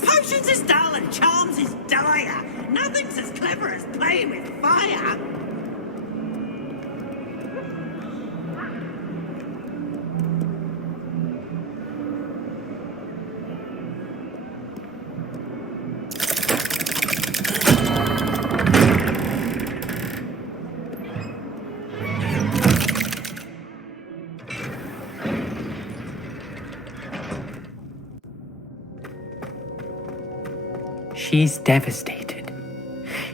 Potions is dull and charms is dire. Nothing's as clever as playing with fire. She's devastated.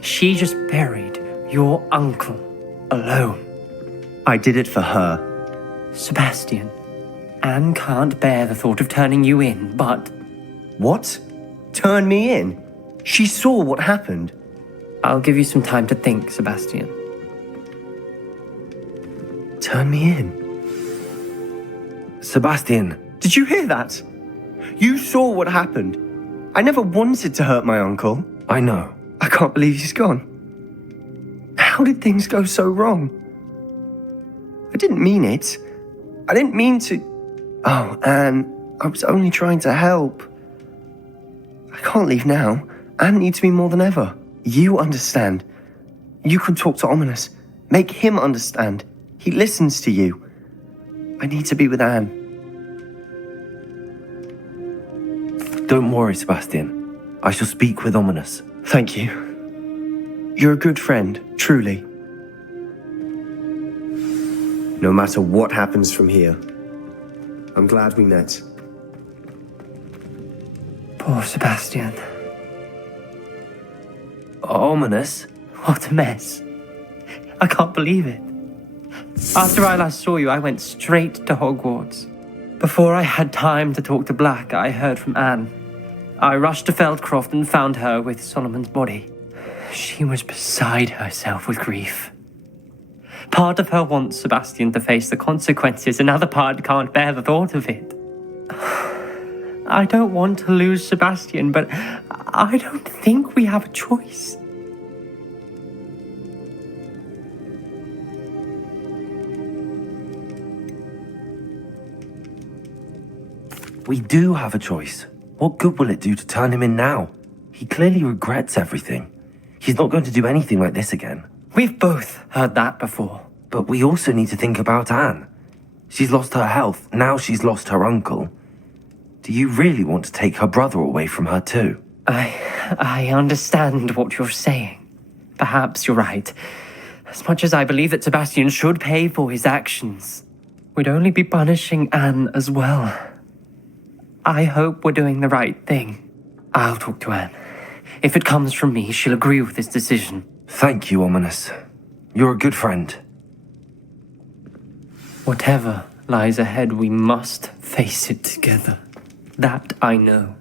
She just buried your uncle alone. I did it for her. Sebastian, Anne can't bear the thought of turning you in, but... What? Turn me in? She saw what happened. I'll give you some time to think, Sebastian. Turn me in? Sebastian, did you hear that? You saw what happened. I never wanted to hurt my uncle. I know. I can't believe he's gone. How did things go so wrong? I didn't mean it. I didn't mean to... Oh, Anne, I was only trying to help. I can't leave now. Anne needs me more than ever. You understand. You can talk to Ominous. Make him understand. He listens to you. I need to be with Anne. Don't worry, Sebastian. I shall speak with Ominous. Thank you. You're a good friend, truly. No matter what happens from here, I'm glad we met. Poor Sebastian. Ominous? What a mess. I can't believe it. After I last saw you, I went straight to Hogwarts. Before I had time to talk to Black, I heard from Anne. I rushed to Feldcroft and found her with Solomon's body. She was beside herself with grief. Part of her wants Sebastian to face the consequences, another part can't bear the thought of it. I don't want to lose Sebastian, but I don't think we have a choice. We do have a choice. What good will it do to turn him in now? He clearly regrets everything. He's not going to do anything like this again. We've both heard that before. But we also need to think about Anne. She's lost her health, now she's lost her uncle. Do you really want to take her brother away from her too? I understand what you're saying. Perhaps you're right. As much as I believe that Sebastian should pay for his actions, we'd only be punishing Anne as well. I hope we're doing the right thing. I'll talk to Anne. If it comes from me, she'll agree with this decision. Thank you, Ominous. You're a good friend. Whatever lies ahead, we must face it together. That I know.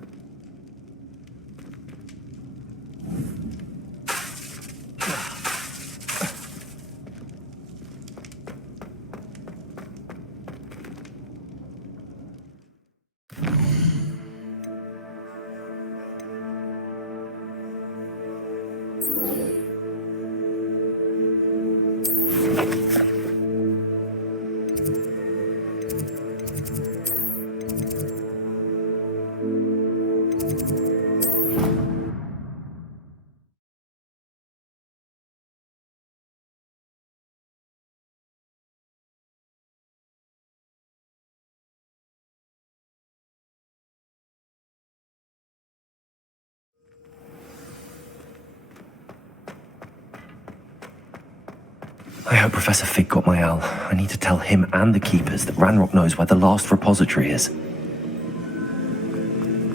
I hope Professor Fig got my owl. I need to tell him and the keepers that Ranrock knows where the last repository is.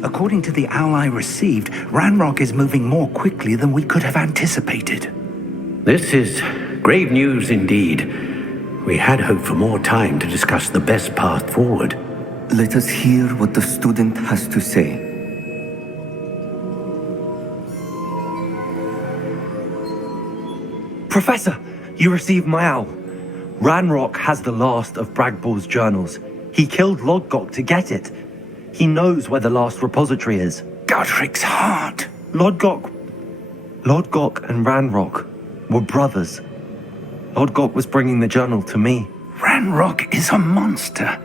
According to the owl I received, Ranrock is moving more quickly than we could have anticipated. This is grave news indeed. We had hoped for more time to discuss the best path forward. Let us hear what the student has to say. Professor, you received my owl. Ranrock has the last of Bragball's journals. He killed Lodgok to get it. He knows where the last repository is. Godric's heart. Lodgok and Ranrock were brothers. Lodgok was bringing the journal to me. Ranrock is a monster.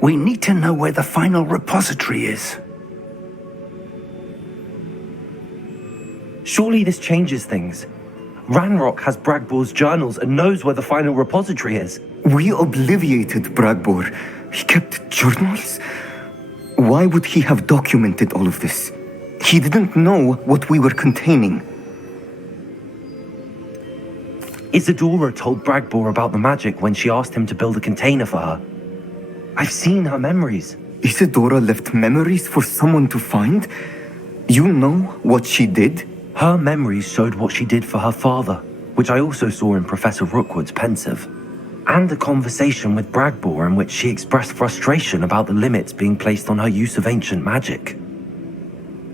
We need to know where the final repository is. Surely this changes things. Ranrock has Bragbor's journals and knows where the final repository is. We obliviated Bragbor. He kept journals? Why would he have documented all of this? He didn't know what we were containing. Isadora told Bragbor about the magic when she asked him to build a container for her. I've seen her memories. Isadora left memories for someone to find? You know what she did? Her memories showed what she did for her father, which I also saw in Professor Rookwood's pensive. And a conversation with Bragbor in which she expressed frustration about the limits being placed on her use of ancient magic.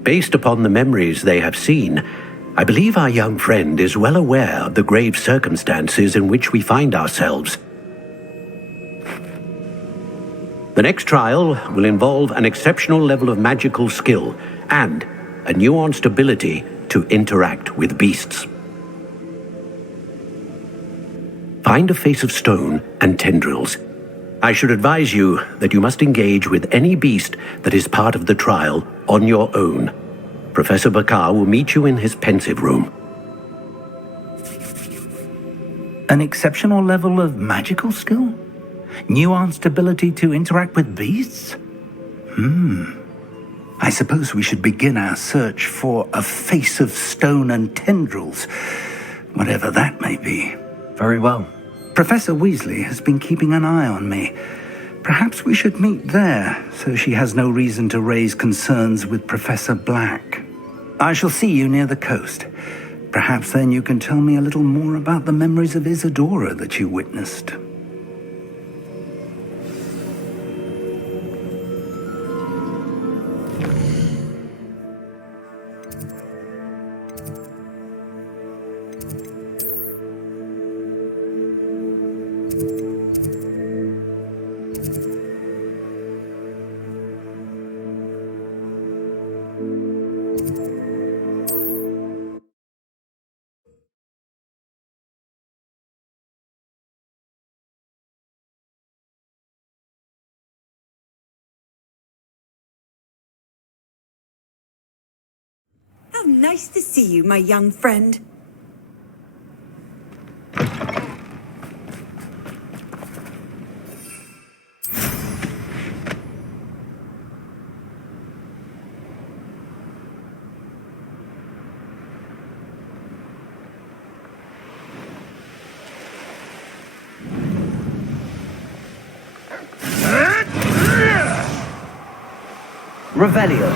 Based upon the memories they have seen, I believe our young friend is well aware of the grave circumstances in which we find ourselves. The next trial will involve an exceptional level of magical skill and a nuanced ability to interact with beasts. Find a face of stone and tendrils. I should advise you that you must engage with any beast that is part of the trial on your own. Professor Bakar will meet you in his pensive room. An exceptional level of magical skill? Nuanced ability to interact with beasts? I suppose we should begin our search for a face of stone and tendrils, whatever that may be. Very well. Professor Weasley has been keeping an eye on me. Perhaps we should meet there, so she has no reason to raise concerns with Professor Black. I shall see you near the coast. Perhaps then you can tell me a little more about the memories of Isadora that you witnessed. How nice to see you, my young friend. Revelio.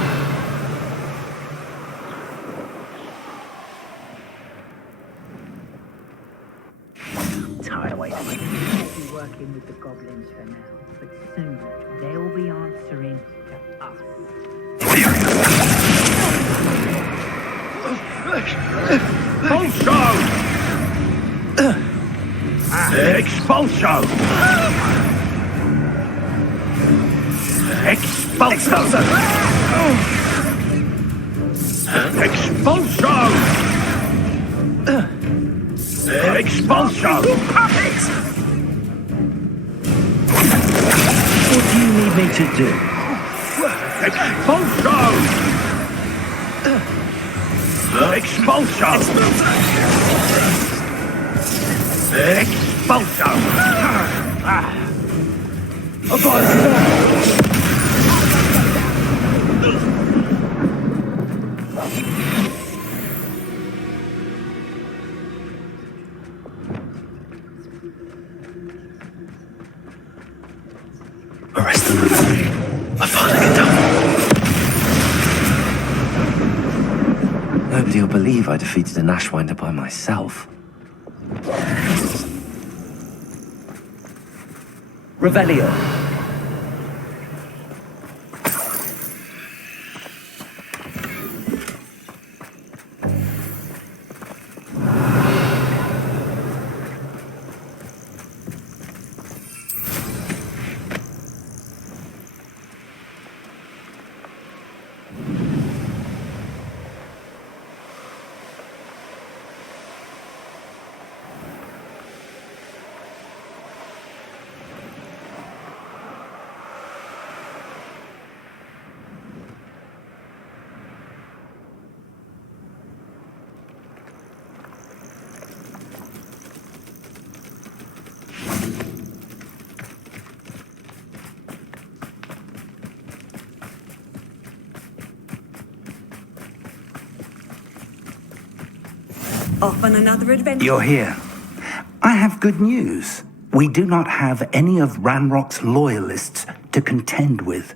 Working with the goblins for now, but soon they'll be answering to us. Expulso! Expulso! Expulso! Expulso! Expulso! What do you need me to do? Expulso! Expulso! Expulso! Arrest them. I finally get done. Nobody will believe I defeated an Ashwinder by myself. Revelio. Off on another adventure. You're here. I have good news. We do not have any of Ranrock's loyalists to contend with.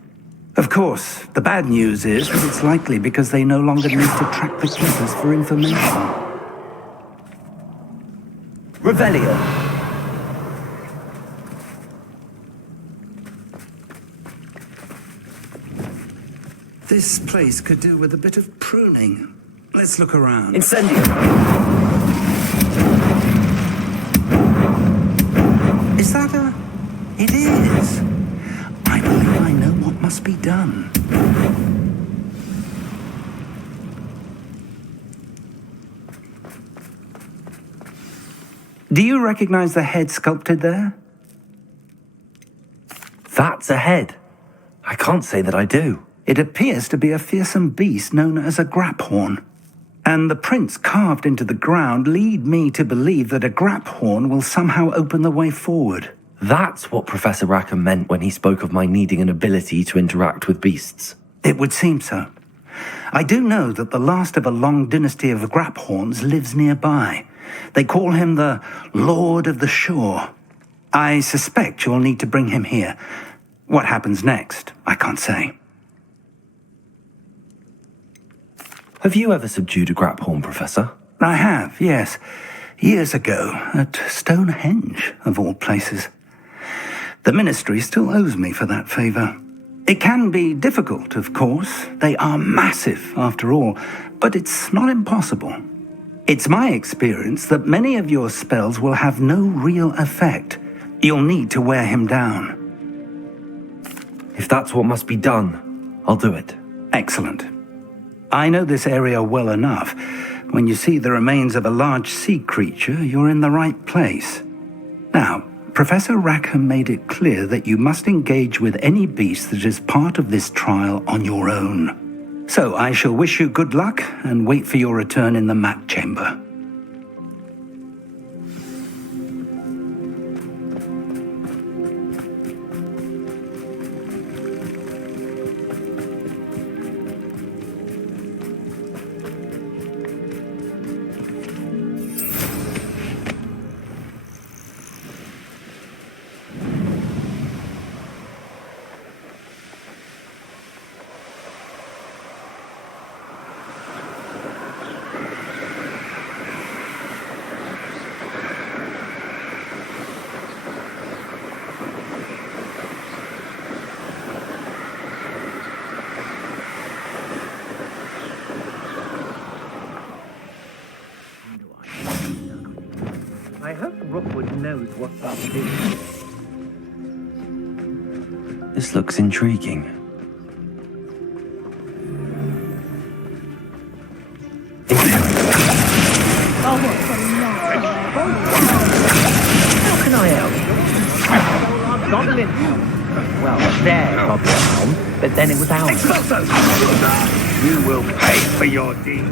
Of course, the bad news is that it's likely because they no longer need to track the keepers for information. Revelio. This place could do with a bit of pruning. Let's look around. Incendio. Is that a... It is. I believe I know what must be done. Do you recognize the head sculpted there? That's a head. I can't say that I do. It appears to be a fearsome beast known as a Graphorn. And the prints carved into the ground lead me to believe that a Graphorn will somehow open the way forward. That's what Professor Rackham meant when he spoke of my needing an ability to interact with beasts. It would seem so. I do know that the last of a long dynasty of Graphorns lives nearby. They call him the Lord of the Shore. I suspect you'll need to bring him here. What happens next, I can't say. Have you ever subdued a Graphorn, Professor? I have, yes. Years ago, at Stonehenge, of all places. The Ministry still owes me for that favor. It can be difficult, of course. They are massive, after all, but it's not impossible. It's my experience that many of your spells will have no real effect. You'll need to wear him down. If that's what must be done, I'll do it. Excellent. I know this area well enough. When you see the remains of a large sea creature, you're in the right place. Now, Professor Rackham made it clear that you must engage with any beast that is part of this trial on your own. So I shall wish you good luck and wait for your return in the map chamber. I hope Rookwood knows what to do. This looks intriguing. How can I help? Our goblin. Well, their goblin home, but then it was ours. You will pay for your deed.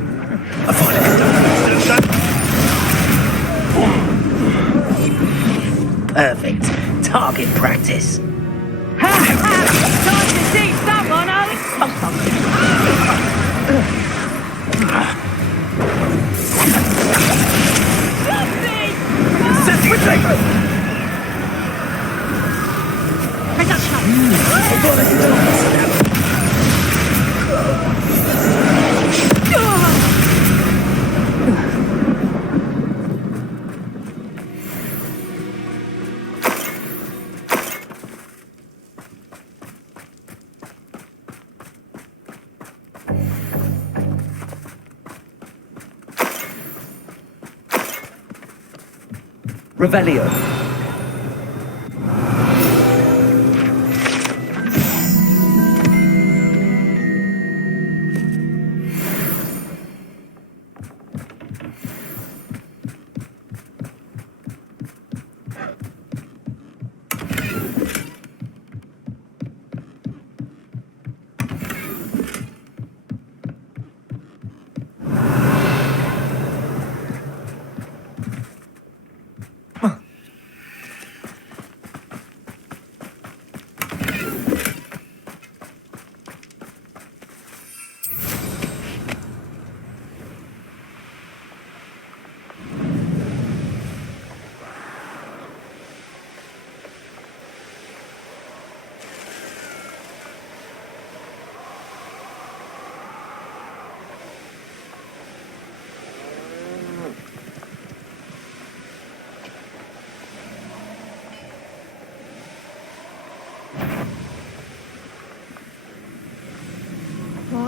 Perfect. Target practice. Ha ha! Time to teach someone how Revelio.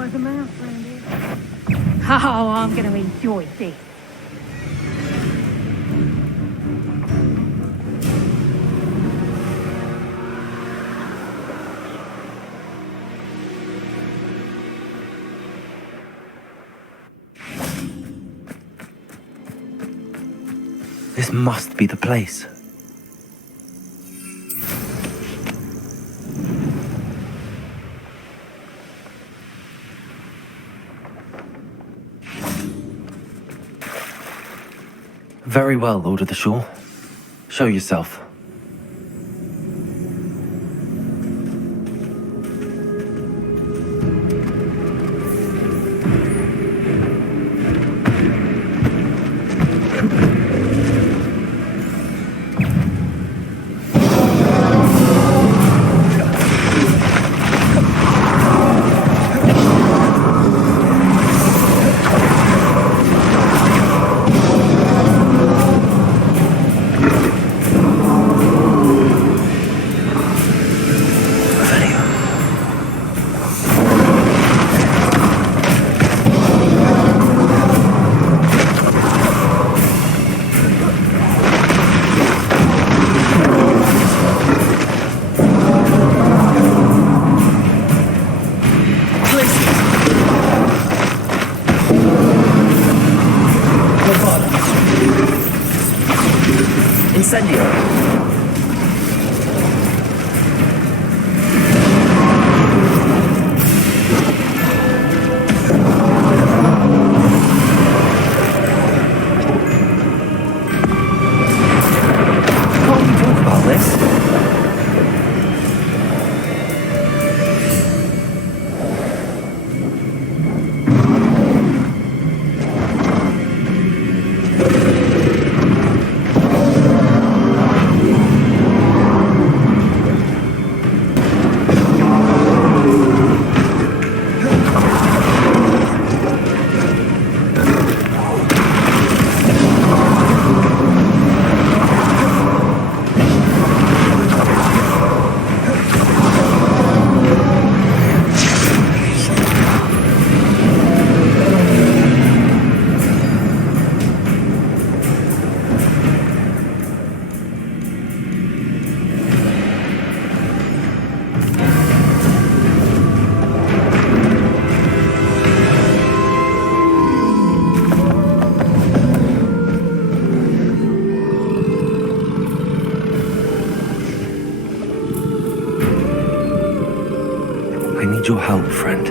close the mouth, Randy. Oh, I'm going to enjoy this. This must be the place. Very well, Lord of the Shore. Show yourself. Your help, friend.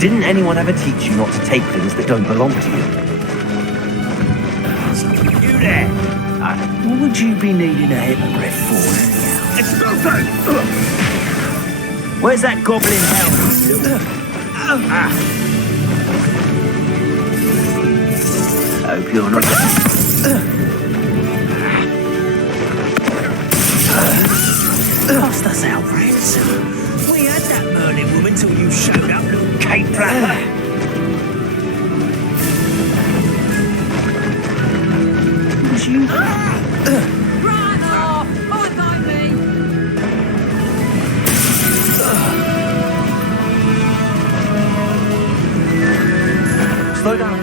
Didn't anyone ever teach you not to take things that don't belong to you? You there! What would you be needing a hippogriff for? Explosion! Where's that goblin helmet? Hope you're not... Cast us out, friends. We had that Merlin woman till you showed up, little cape flapper. Was you... Right off! Bye by me! Slow down.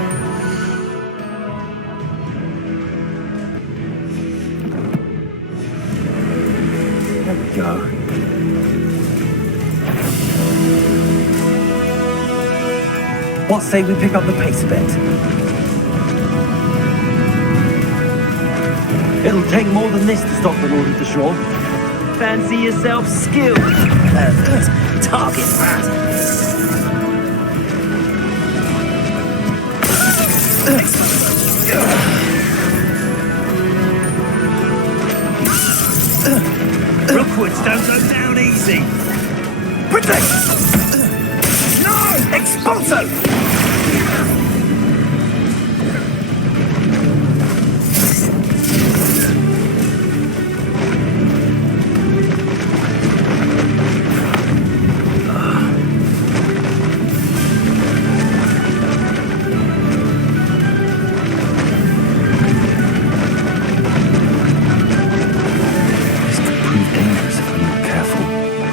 go. What say we pick up the pace a bit? It'll take more than this to stop the Lord of the Shore. Fancy yourself skilled. Target practice. Rookwoods don't go down easy. Protect! No! Expulso!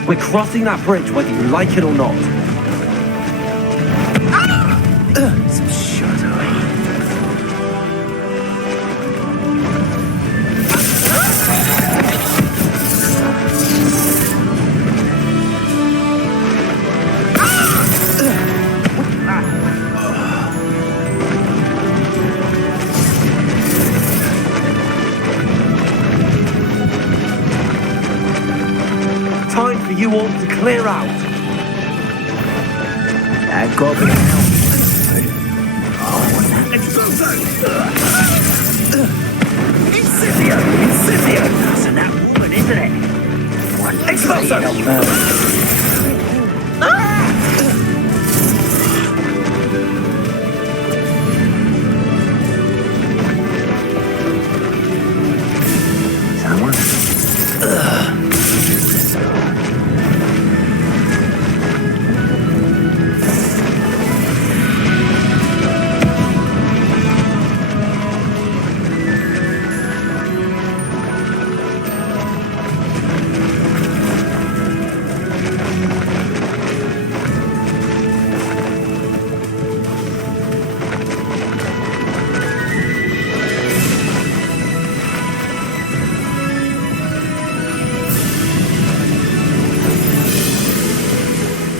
We're crossing that bridge whether you like it or not. Some shadowing. Time for you all to clear out. That goblin Expulso! Incipio! Incipio! That's a that woman, isn't it? Expulso! Someone?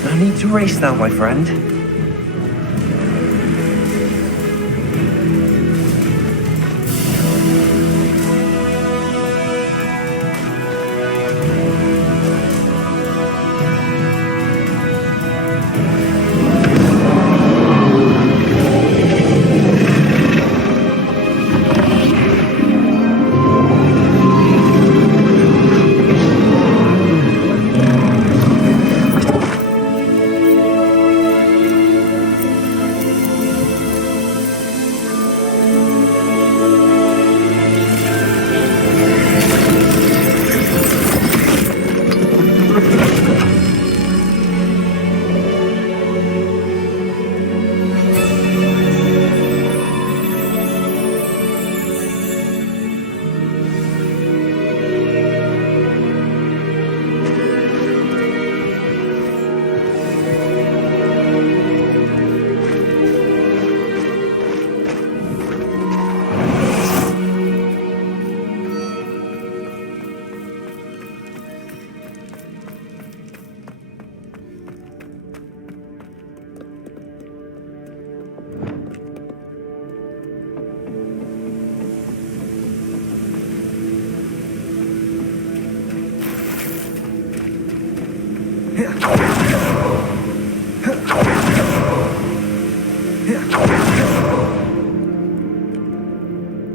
No need to race now, my friend.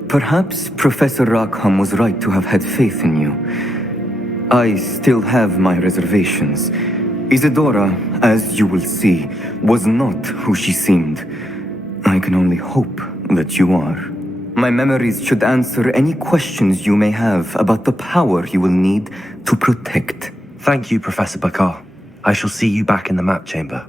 Perhaps Professor Rackham was right to have had faith in you. I still have my reservations. Isadora, as you will see, was not who she seemed. I can only hope that you are. My memories should answer any questions you may have about the power you will need to protect. Thank you, Professor Bakar. I shall see you back in the map chamber.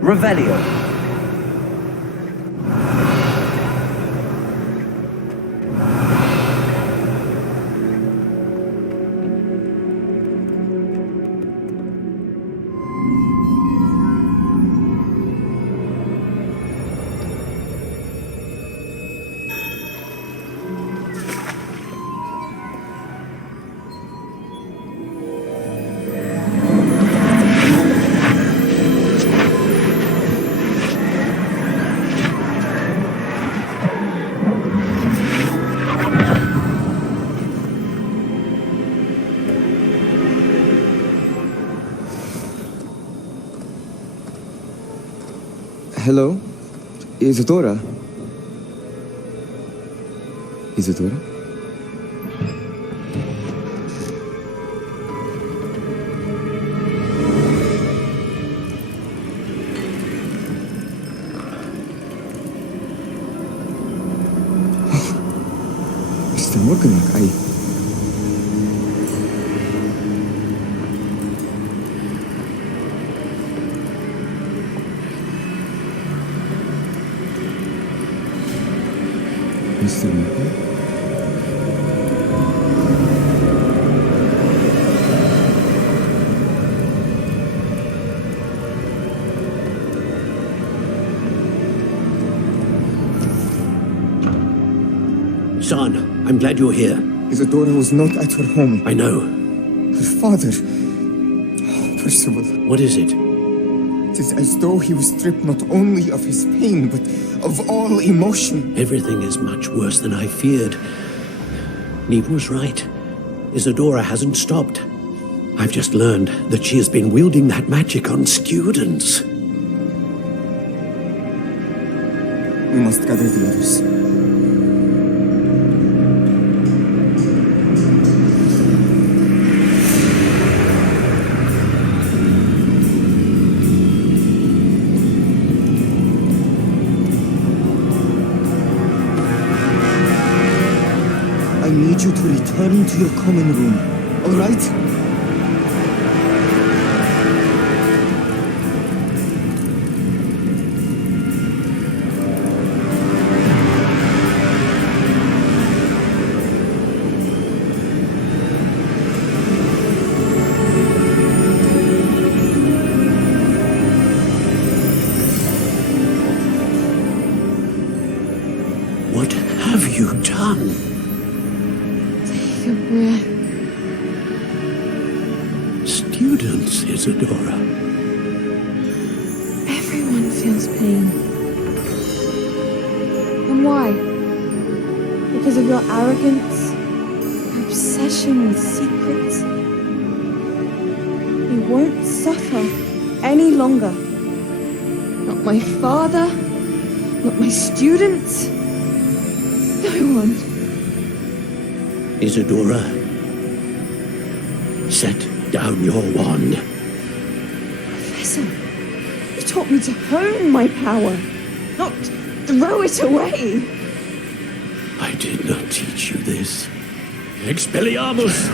Revelio. Hello? Isadora? Isadora? Mr. Morganlock, Mr. Morgan? Son, I'm glad you're here. Isadora was not at her home. I know. Her father... Oh, Percival. What is it? It is as though he was stripped not only of his pain, but of all emotion. Everything is much worse than I feared. Neve was right. Isadora hasn't stopped. I've just learned that she has been wielding that magic on students. We must gather the others. I need you to return to your common room, all right? What have you done? Students, Isadora. Everyone feels pain. And why? Because of your arrogance, your obsession with secrets. You won't suffer any longer. Not my father, not my students, no one. Isadora, set down your wand. Professor, you taught me to hone my power, not throw it away. I did not teach you this. Expelliarmus!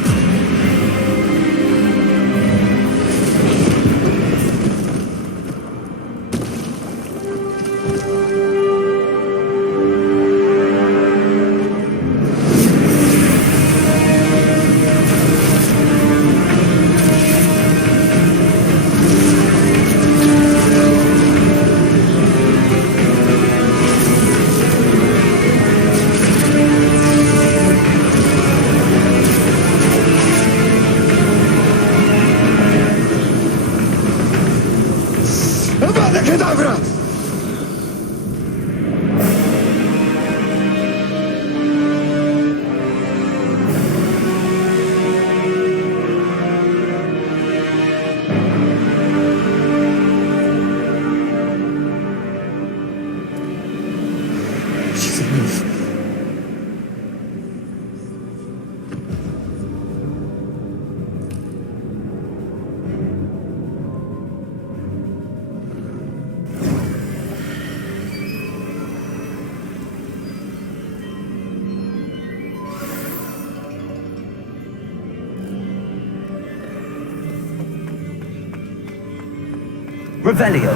Revelio.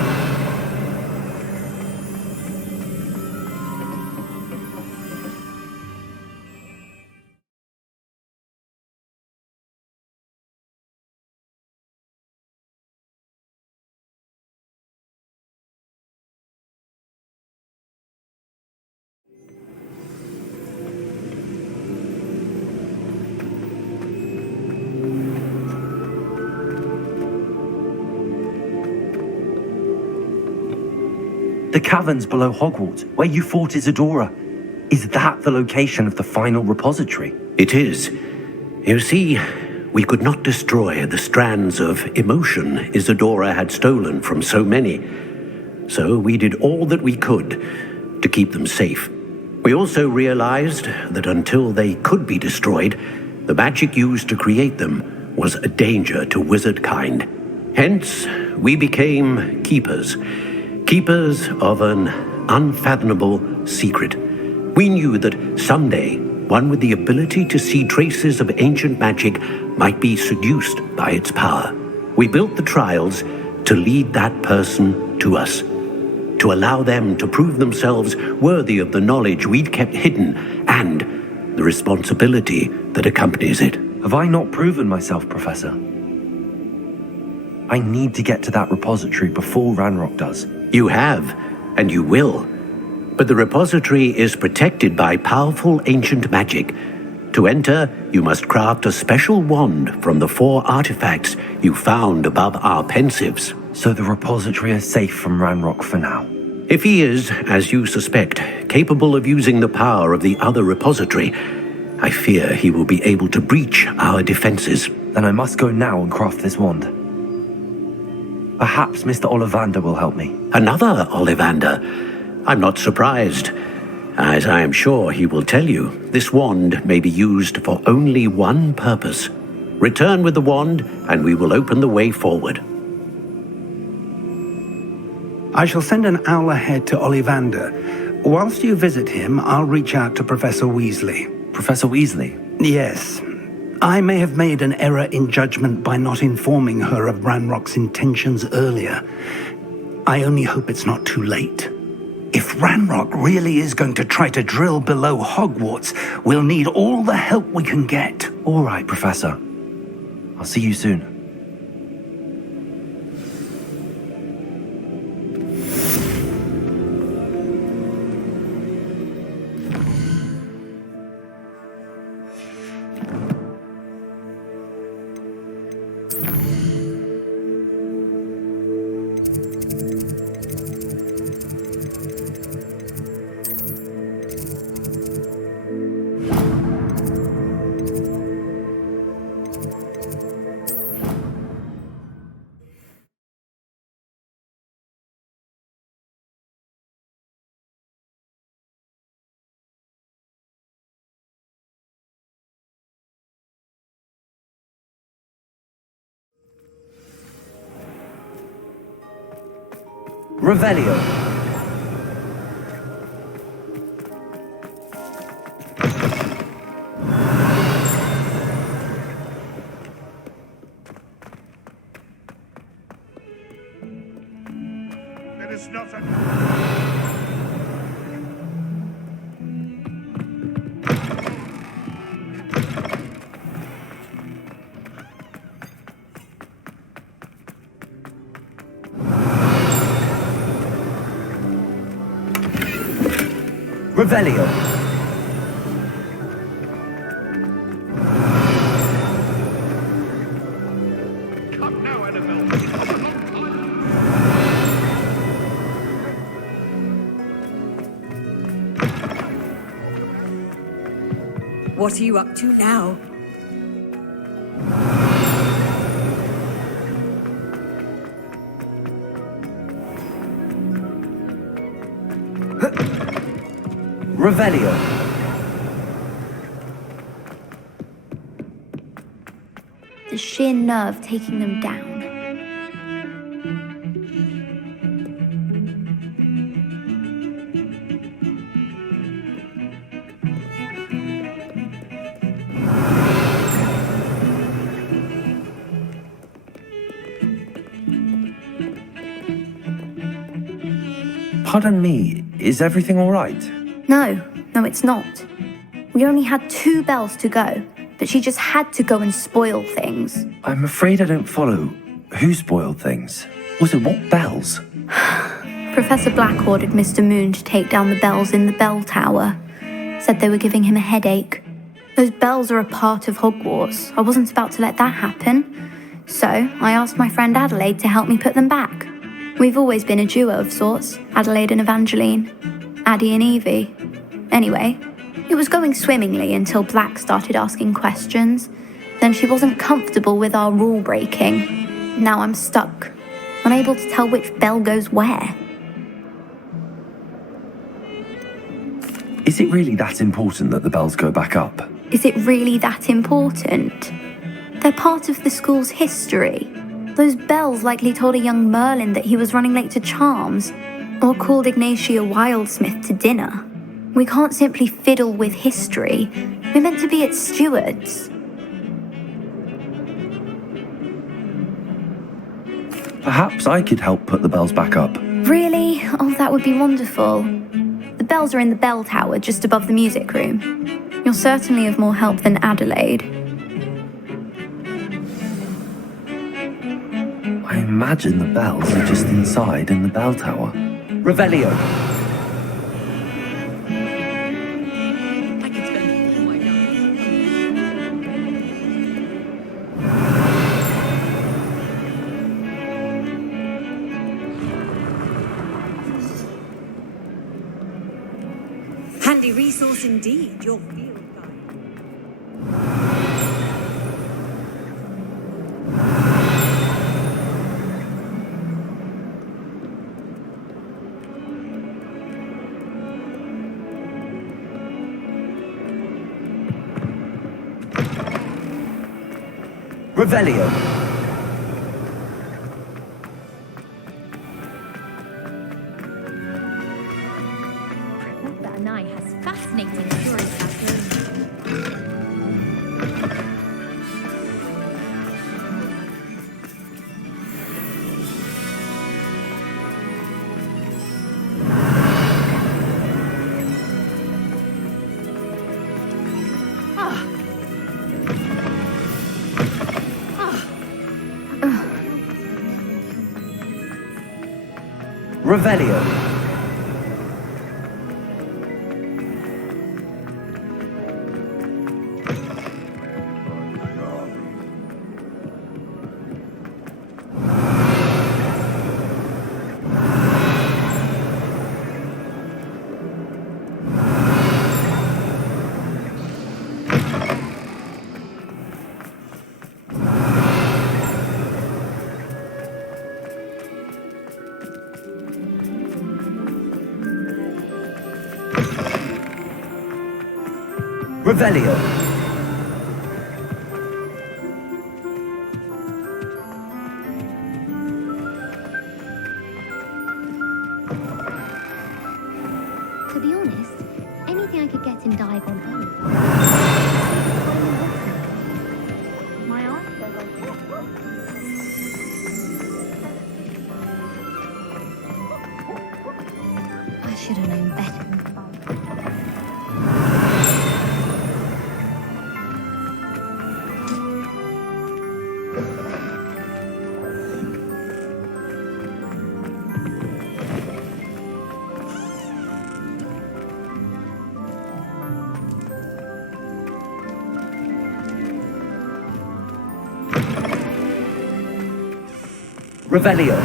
The caverns below Hogwarts, where you fought Isadora. Is that the location of the final repository? It is. You see, we could not destroy the strands of emotion Isadora had stolen from so many. So we did all that we could to keep them safe. We also realized that until they could be destroyed, the magic used to create them was a danger to wizard kind. Hence, we became keepers. Keepers of an unfathomable secret. We knew that someday, one with the ability to see traces of ancient magic might be seduced by its power. We built the trials to lead that person to us, to allow them to prove themselves worthy of the knowledge we'd kept hidden and the responsibility that accompanies it. Have I not proven myself, Professor? I need to get to that repository before Ranrock does. You have, and you will. But the repository is protected by powerful ancient magic. To enter, you must craft a special wand from the 4 artifacts you found above our pensives. So the repository is safe from Ranrock for now? If he is, as you suspect, capable of using the power of the other repository, I fear he will be able to breach our defenses. Then I must go now and craft this wand. Perhaps Mr. Ollivander will help me. Another Ollivander? I'm not surprised. As I am sure he will tell you, this wand may be used for only one purpose. Return with the wand, and we will open the way forward. I shall send an owl ahead to Ollivander. Whilst you visit him, I'll reach out to Professor Weasley. Professor Weasley? Yes. I may have made an error in judgment by not informing her of Ranrock's intentions earlier. I only hope it's not too late. If Ranrock really is going to try to drill below Hogwarts, we'll need all the help we can get. All right, Professor. I'll see you soon. Revelio. There is not a... Revelio. Come now, Annabelle. What are you up to now? Revelio. The sheer nerve taking them down. Pardon me, is everything all right? No, it's not. We only had 2 bells to go, but she just had to go and spoil things. I'm afraid I don't follow. Who spoiled things? Also, what bells? Professor Black ordered Mr. Moon to take down the bells in the bell tower. Said they were giving him a headache. Those bells are a part of Hogwarts. I wasn't about to let that happen. So I asked my friend Adelaide to help me put them back. We've always been a duo of sorts, Adelaide and Evangeline. Addie and Evie. Anyway, it was going swimmingly until Black started asking questions. Then she wasn't comfortable with our rule breaking. Now I'm stuck, unable to tell which bell goes where. Is it really that important that the bells go back up? Is it really that important? They're part of the school's history. Those bells likely told a young Merlin that he was running late to Charms, or called Ignatia Wildsmith to dinner. We can't simply fiddle with history. We're meant to be its stewards. Perhaps I could help put the bells back up. Really? Oh, that would be wonderful. The bells are in the bell tower just above the music room. You're certainly of more help than Adelaide. I imagine the bells are just inside in the bell tower. Revelio! Handy resource indeed, your field guide. Revelio! Professor Anai has fascinating stories about drones. Revelio! Revelio! To be honest, anything I could get in Diagon early. My answer was... I should have known better than fun. Revelio!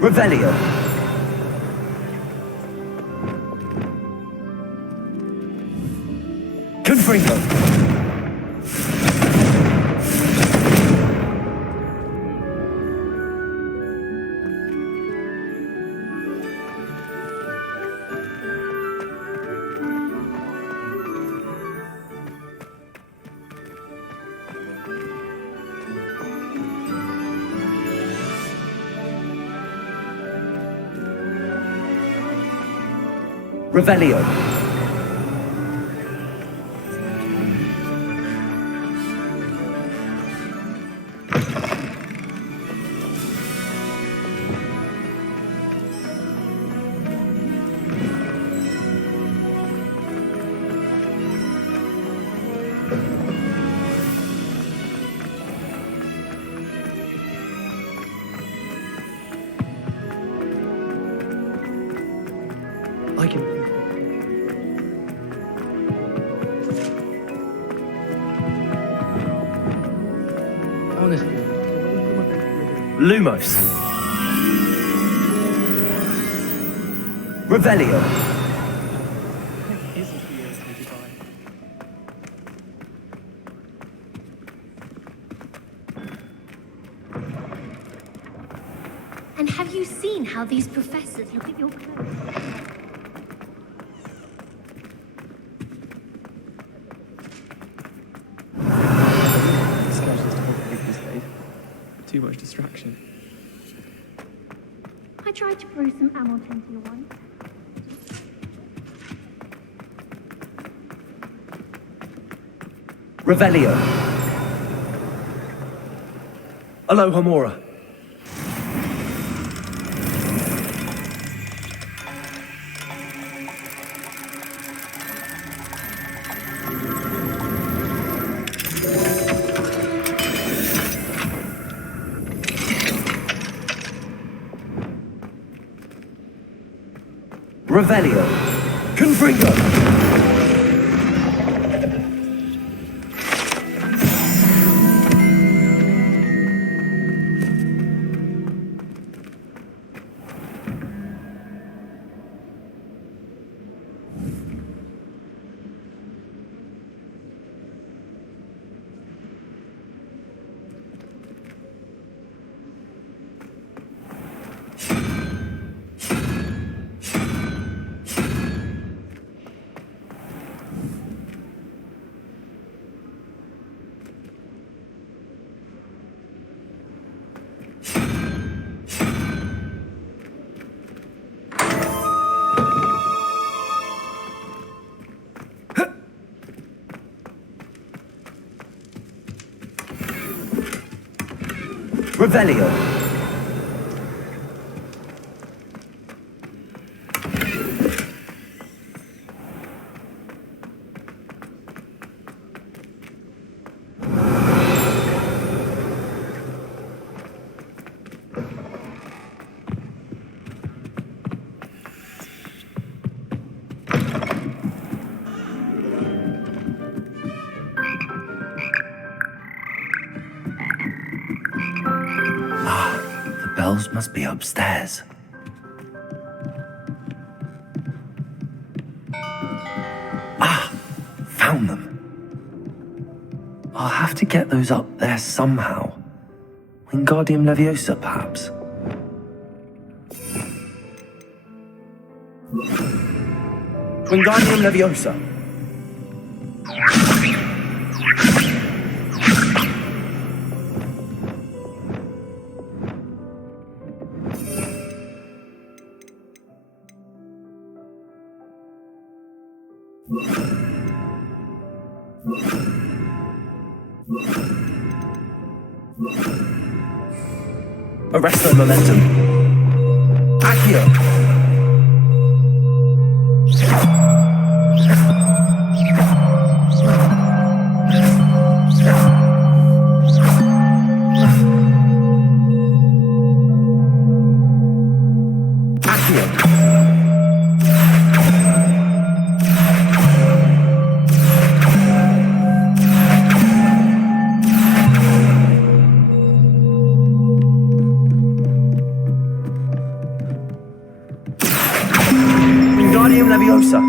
Revelio! Confringo! Revelio. I can. Honestly. Lumos. Revelio. And have you seen how these professors look at your clothes? Too much distraction. I tried to brew some Hamilton to you once. Revelio. Alohomora. Revelio. Confringo. Revelio. Bells must be upstairs. Ah, found them. I'll have to get those up there somehow. Wingardium Leviosa, perhaps. Wingardium Leviosa. Arresto momentum. Accio. Leviosa.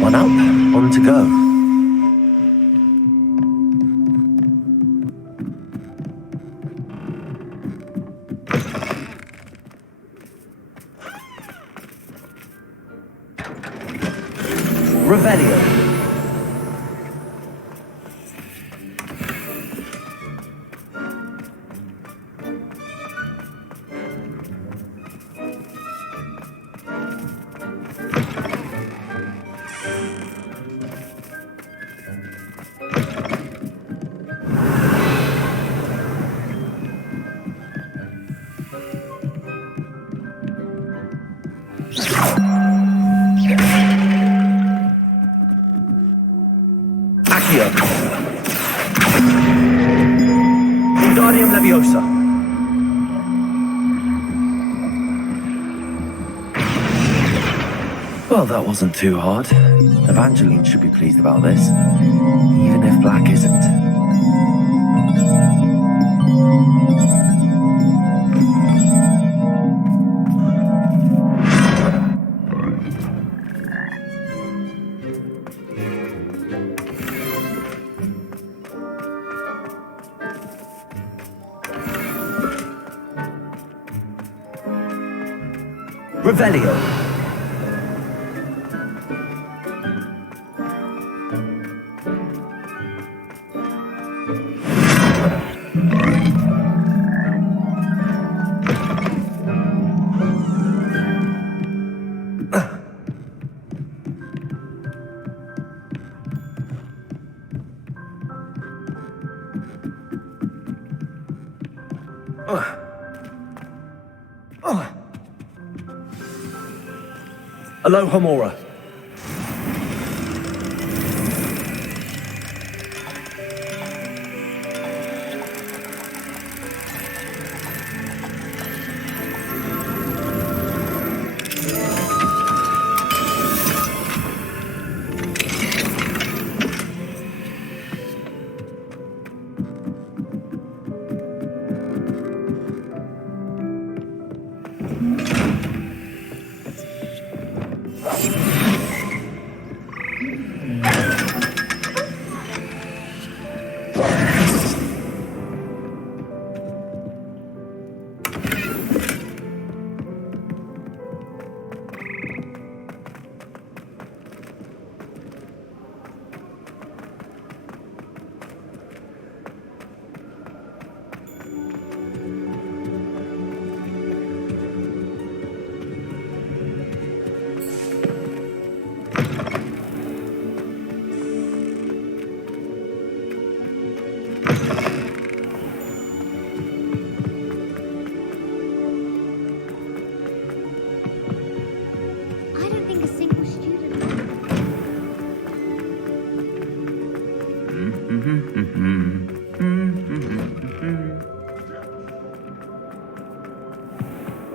One up, one to go. Revelio. Accio. Wingardium Leviosa. Well, that wasn't too hard. Evangeline should be pleased about this, even if Black isn't. Revelio. Alohomora.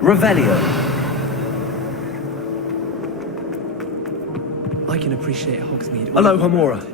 Revelio. I can appreciate Hogsmeade. Alohomora.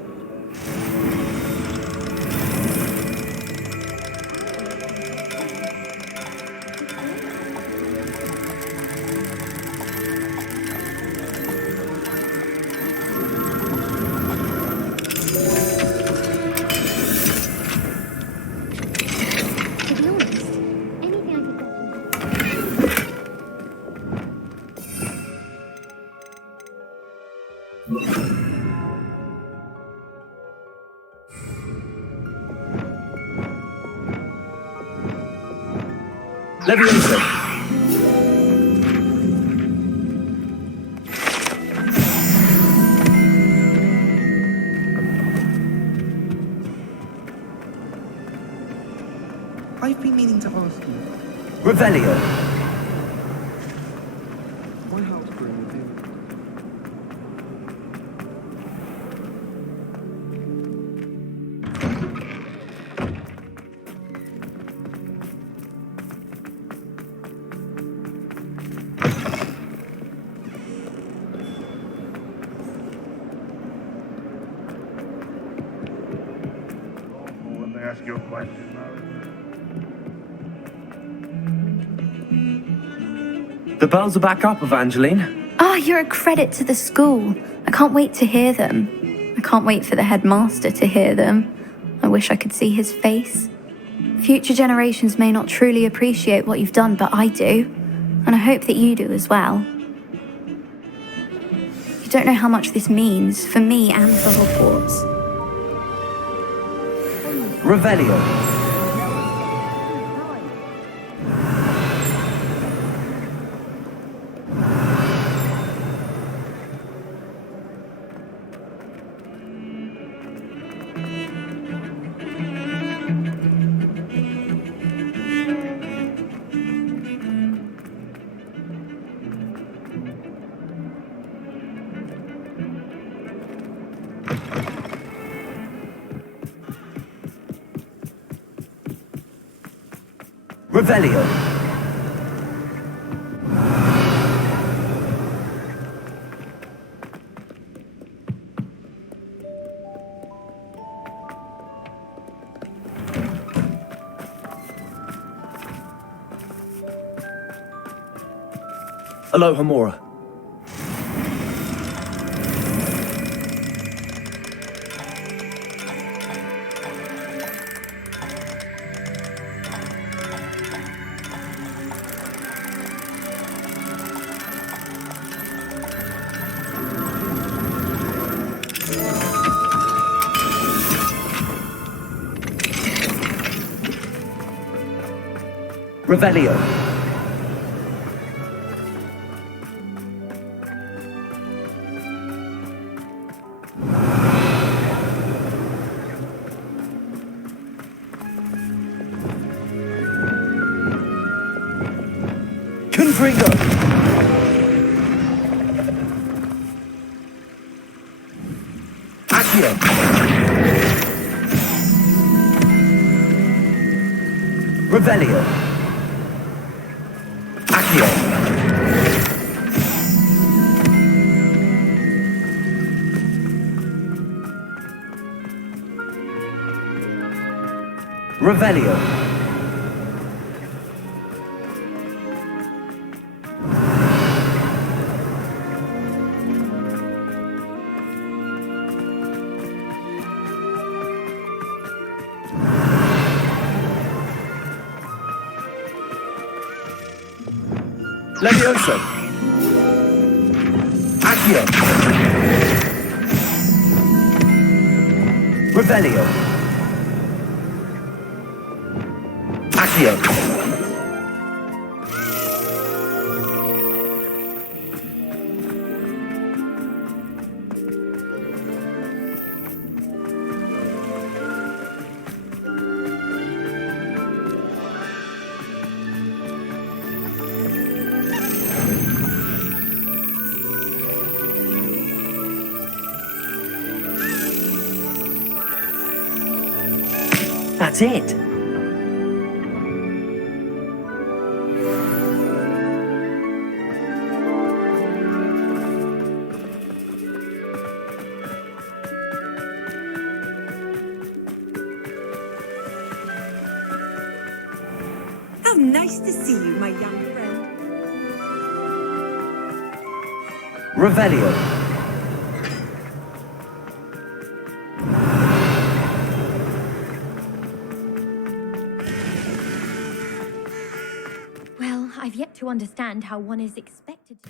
Leviosa. I've been meaning to ask you. Revelio. My house grew within. When they ask you a question, The bells are back up, Evangeline. Ah, you're a credit to the school. I can't wait to hear them. I can't wait for the headmaster to hear them. I wish I could see his face. Future generations may not truly appreciate what you've done, but I do. And I hope that you do as well. You don't know how much this means for me and for Hogwarts. Revelio. Revelio. Aloha Mora. Revelio. Confringo. Accio. Revelio. Accio. Revelio. Levioso. Accio. Revelio. Accio. That's it. How nice to see you, my young friend. Revelio. Well, I've yet to understand how one is expected to...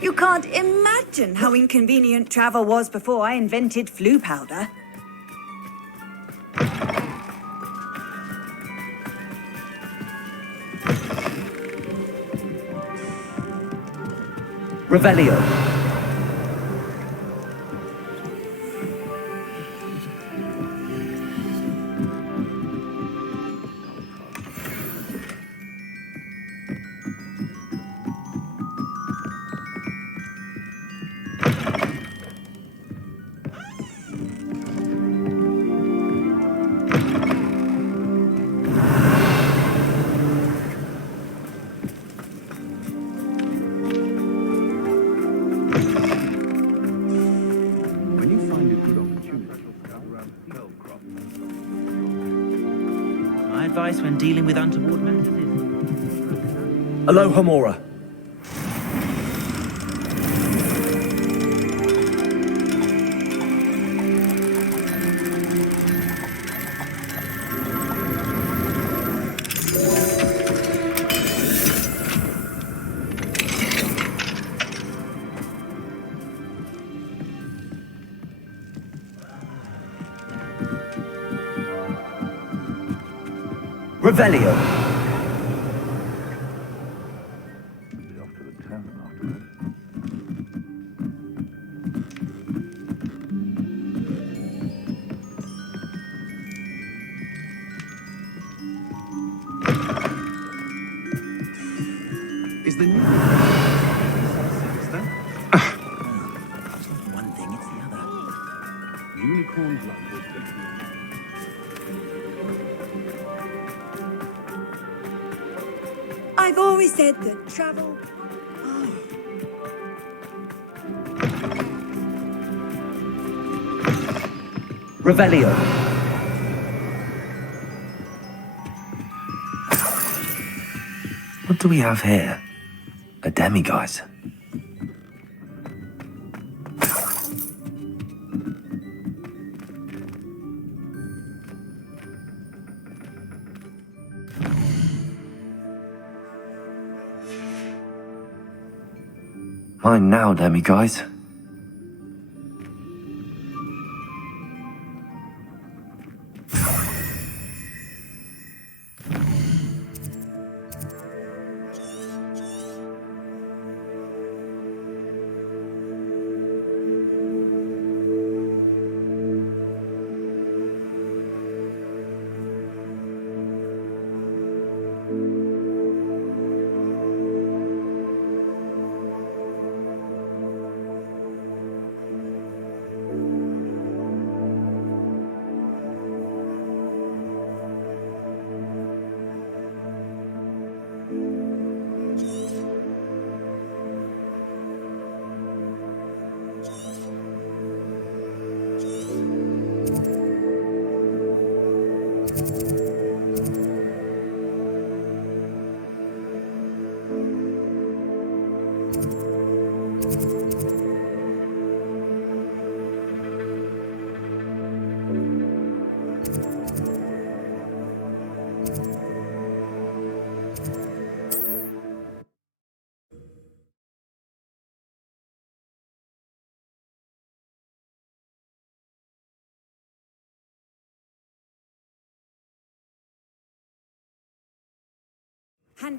You can't imagine how inconvenient travel was before I invented flu powder. Revelio. advice when dealing with untoward matters is... Aloha Mora. Revelio. Is the new... It's not one thing, it's the other. Unicorn blood. I've always said that travel... Revelio. What do we have here? A demiguise. Mine now, demiguise.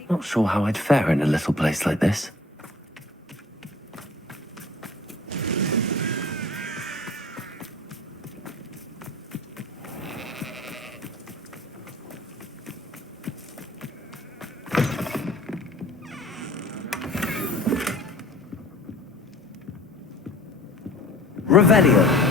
Not sure how I'd fare in a little place like this. Revelio.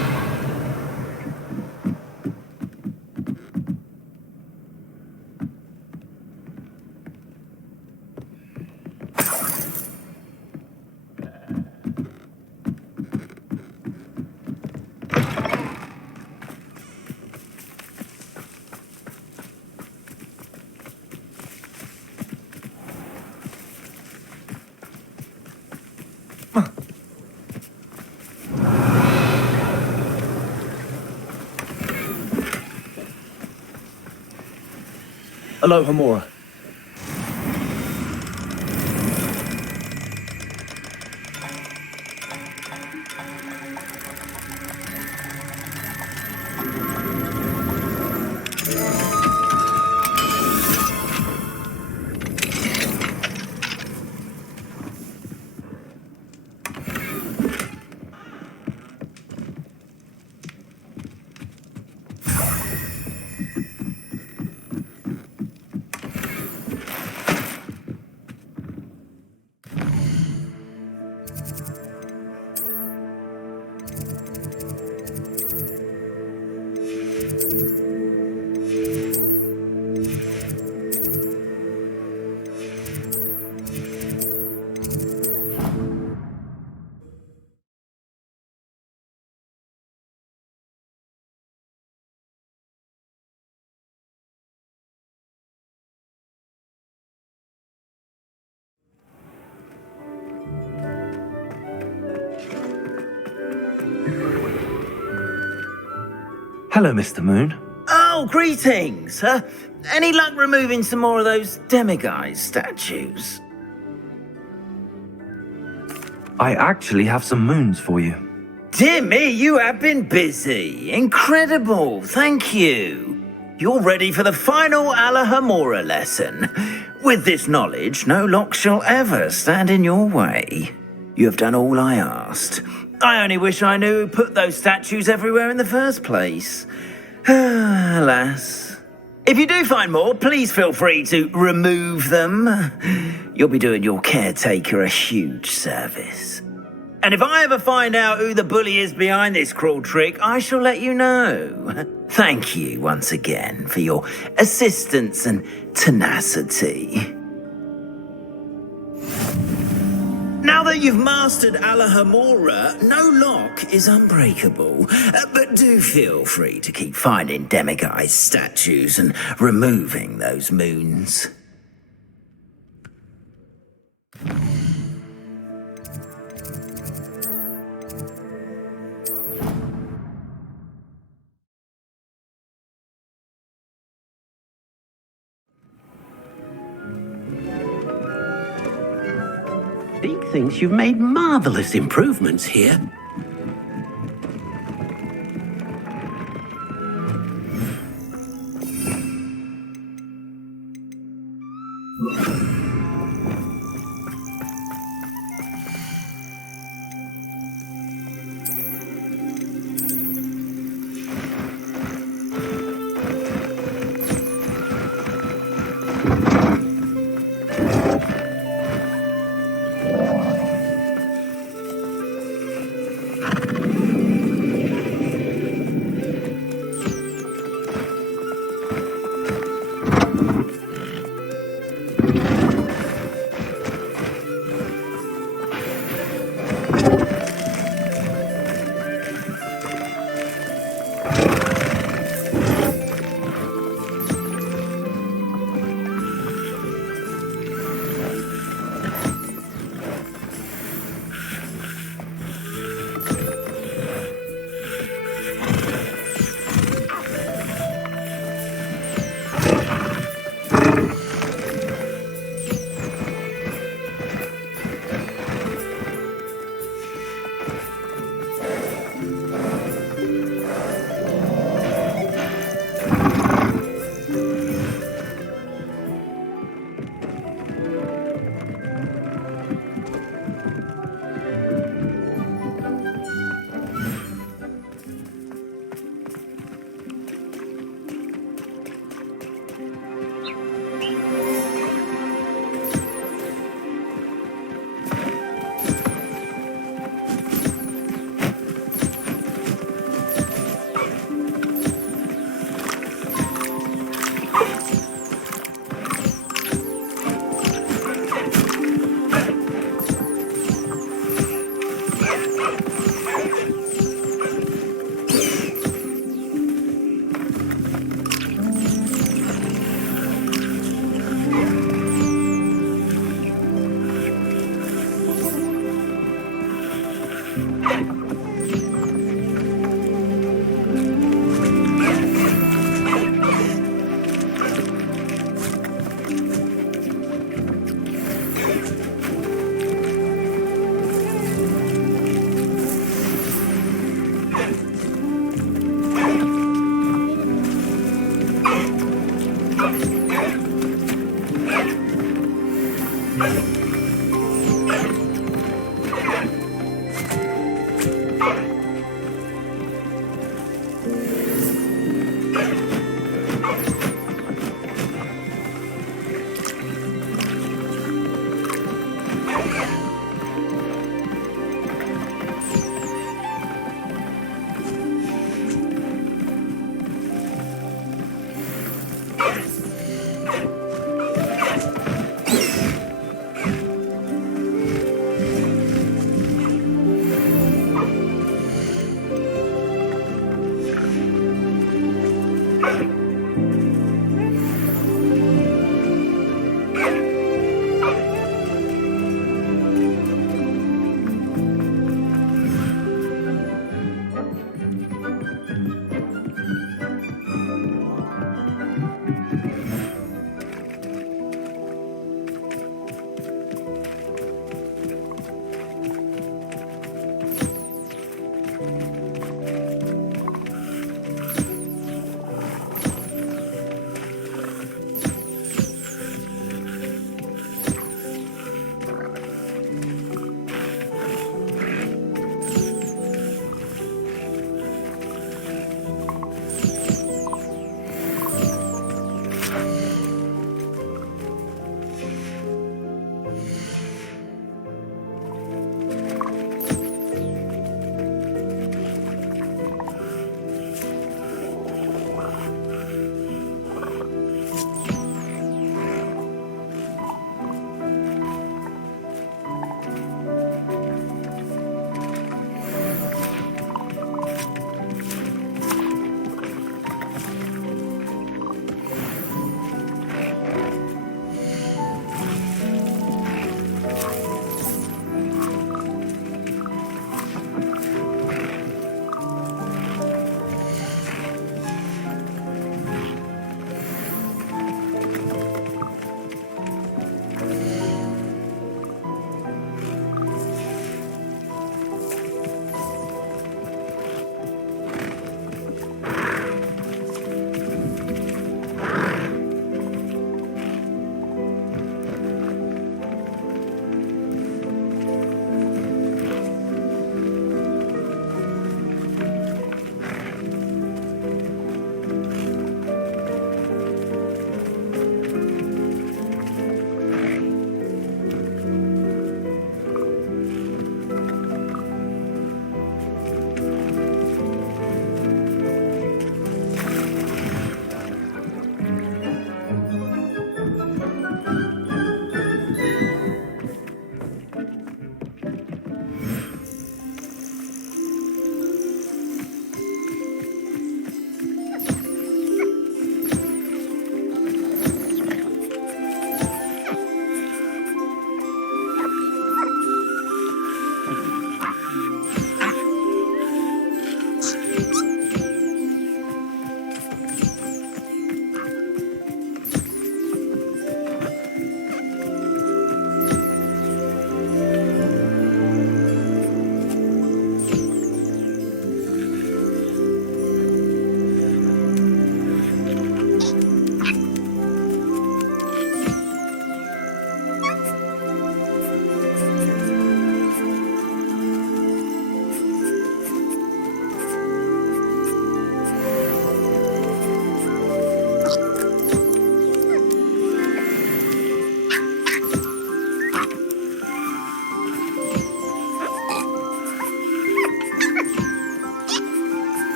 Aloha Mora. Hello, Mr. Moon. Oh, greetings! Any luck removing some more of those demiguise statues? I actually have some moons for you. Dear me, you have been busy. Incredible, thank you. You're ready for the final Alahamora lesson. With this knowledge, no lock shall ever stand in your way. You have done all I asked. I only wish I knew who put those statues everywhere in the first place. Alas. If you do find more, please feel free to remove them. You'll be doing your caretaker a huge service. And if I ever find out who the bully is behind this cruel trick, I shall let you know. Thank you once again for your assistance and tenacity. Now that you've mastered Alahamora, no lock is unbreakable. But do feel free to keep finding demiguise statues and removing those moons. Big thinks you've made marvelous improvements here.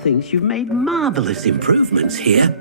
thinks you've made marvelous improvements here.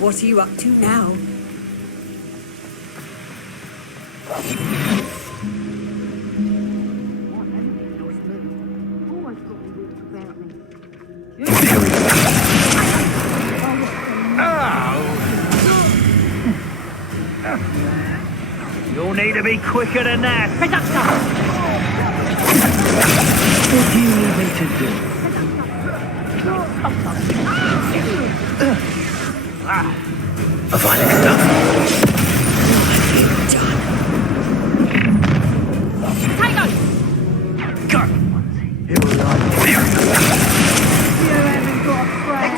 What are you up to now? You'll need to be quicker than that. What do you need me to do? A violent stuff. Go! You haven't got a friend.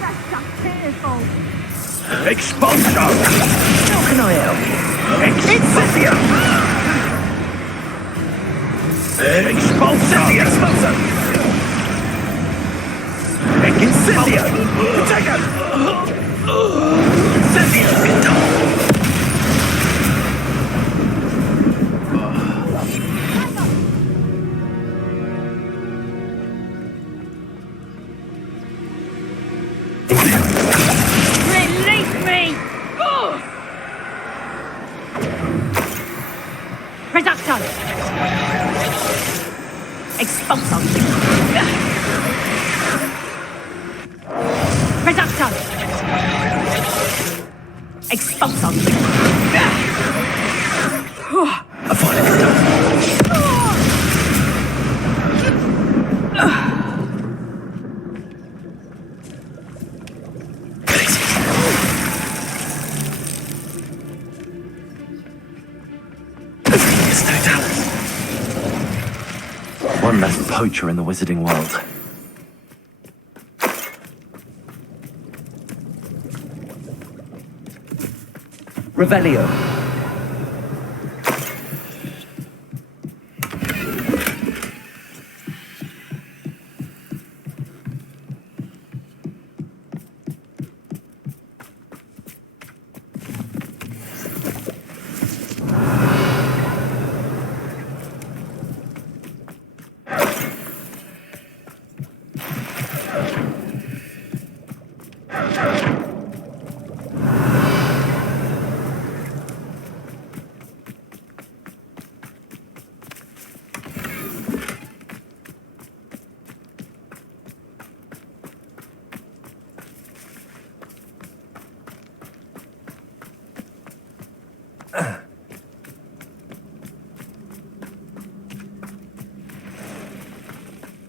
That's just pitiful. Expulso! How can I help? Expulsio! Expulso! Incendio! Take it! Incendio! Release me! Reducto! Expulso! Reducto! Expulso! A violent stuff. One less poacher in the wizarding world. Revelio.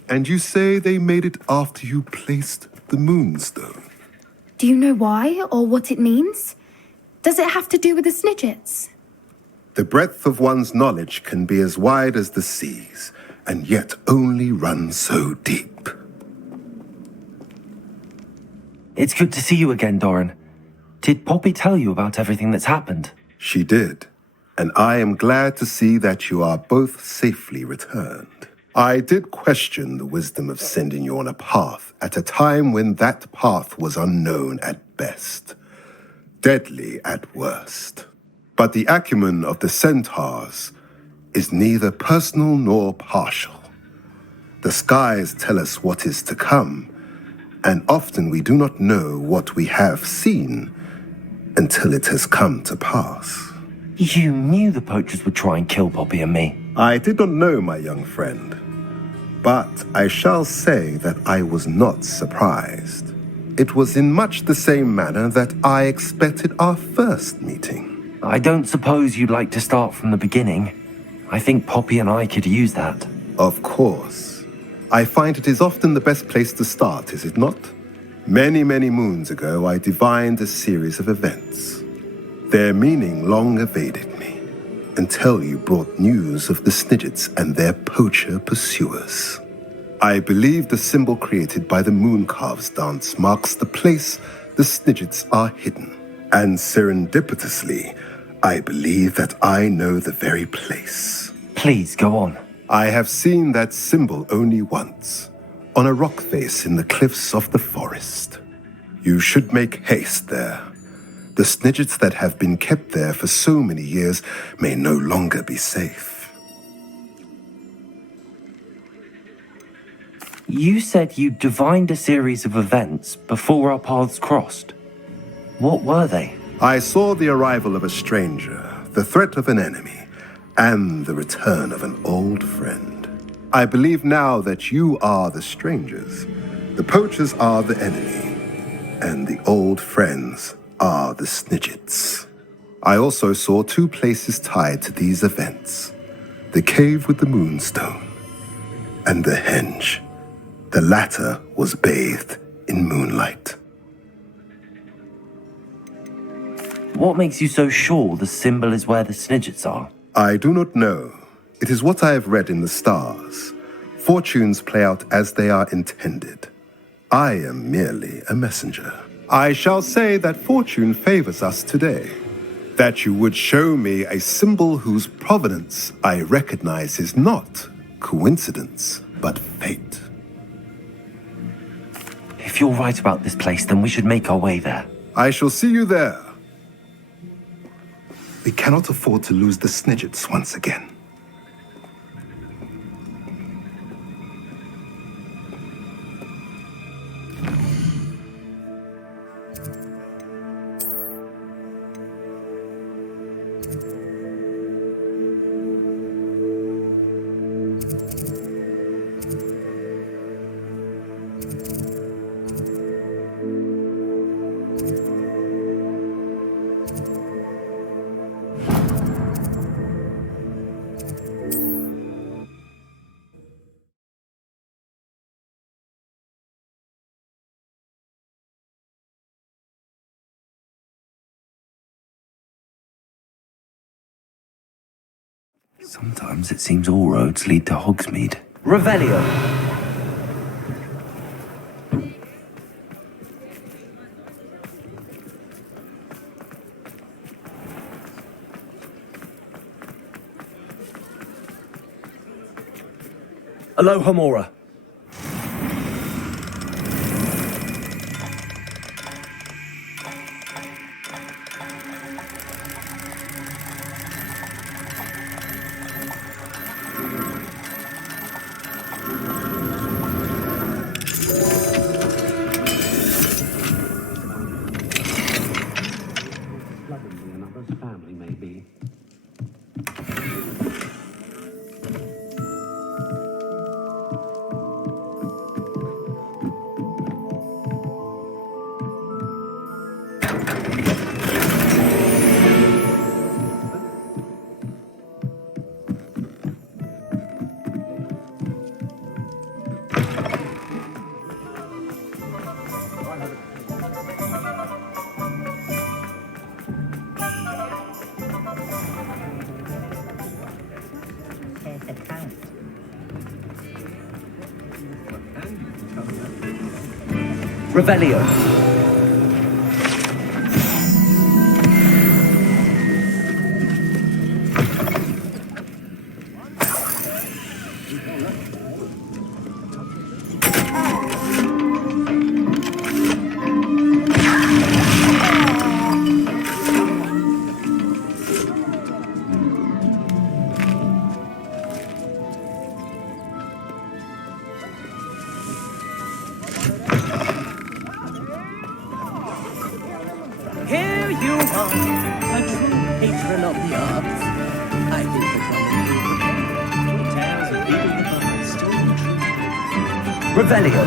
And you say they made it after you placed the moonstone? Do you know why or what it means? Does it have to do with the Snidgets? The breadth of one's knowledge can be as wide as the seas, and yet only run so deep. It's good to see you again, Doran. Did Poppy tell you about everything that's happened? She did, and I am glad to see that you are both safely returned. I did question the wisdom of sending you on a path at a time when that path was unknown at best, deadly at worst. But the acumen of the centaurs is neither personal nor partial. The skies tell us what is to come, and often we do not know what we have seen until it has come to pass. You knew the poachers would try and kill Poppy and me. I did not know, my young friend, but I shall say that I was not surprised. It was in much the same manner that I expected our first meeting. I don't suppose you'd like to start from the beginning. I think Poppy and I could use that. Of course. I find it is often the best place to start, is it not? Many, many moons ago, I divined a series of events. Their meaning long evaded me, until you brought news of the Snidgets and their poacher pursuers. I believe the symbol created by the Mooncalves dance marks the place the Snidgets are hidden. And serendipitously, I believe that I know the very place. Please, go on. I have seen that symbol only once, on a rock face in the cliffs of the forest. You should make haste there. The Snidgets that have been kept there for so many years may no longer be safe. You said you divined a series of events before our paths crossed. What were they? I saw the arrival of a stranger, the threat of an enemy, and the return of an old friend. I believe now that you are the strangers, the poachers are the enemy, and the old friends are the Snidgets. I also saw two places tied to these events: the cave with the moonstone and the henge. The latter was bathed in moonlight. What makes you so sure the symbol is where the Snidgets are? I do not know. It is what I have read in the stars. Fortunes play out as they are intended. I am merely a messenger. I shall say that fortune favors us today. That you would show me a symbol whose provenance I recognize is not coincidence, but fate. If you're right about this place, then we should make our way there. I shall see you there. We cannot afford to lose the Snidgets once again. Sometimes it seems all roads lead to Hogsmeade. Revelio! Alohomora. Revelio. A true patron of the arts. I think that one of you tales of people that are still true. Revelio.